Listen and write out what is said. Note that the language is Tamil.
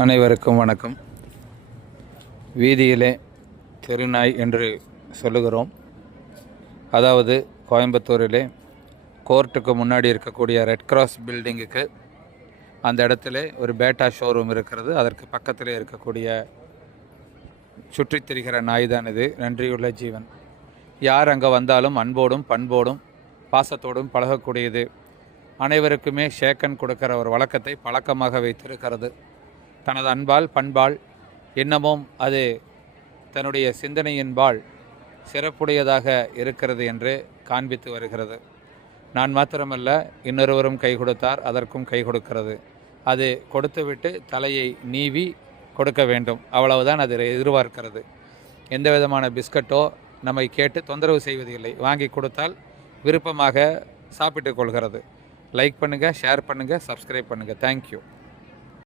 அனைவருக்கும் வணக்கம். வீதியிலே தெருநாய் என்று சொல்லுகிறோம். அதாவது கோயம்புத்தூரிலே கோர்ட்டுக்கு முன்னாடி இருக்கக்கூடிய ரெட் கிராஸ் பில்டிங்குக்கு அந்த இடத்துல ஒரு பேட்டா ஷோரூம் இருக்கிறது. அதற்கு பக்கத்தில் இருக்கக்கூடிய சுற்றித் திரிகிற நாய் தான் இது. நன்றியுள்ள ஜீவன். யார் அங்கே வந்தாலும் அன்போடும் பண்போடும் பாசத்தோடும் பழகக்கூடியது. அனைவருக்குமே ஷேக்கன் கொடுக்கிற ஒரு வழக்கத்தை பழக்கமாக வைத்திருக்கிறது. தனது அன்பால் பண்பால் இன்னமும் அது தன்னுடைய சிந்தனையின்பால் சிறப்புடையதாக இருக்கிறது என்று காண்பித்து வருகிறது. நான் மாத்திரமல்ல, இன்னொருவரும் கை கொடுத்தார், அதற்கும் கை கொடுக்கிறது. அது கொடுத்துவிட்டு தலையை நீவி கொடுக்க வேண்டும், அவ்வளவுதான் அது எதிர்பார்க்கிறது. எந்த விதமான பிஸ்கட்டோ நம்மை கேட்டு தொந்தரவு செய்வதில்லை. வாங்கி கொடுத்தால் விருப்பமாக சாப்பிட்டு கொள்கிறது. லைக் பண்ணுங்கள், ஷேர் பண்ணுங்கள், சப்ஸ்கிரைப் பண்ணுங்கள். தேங்க்யூ.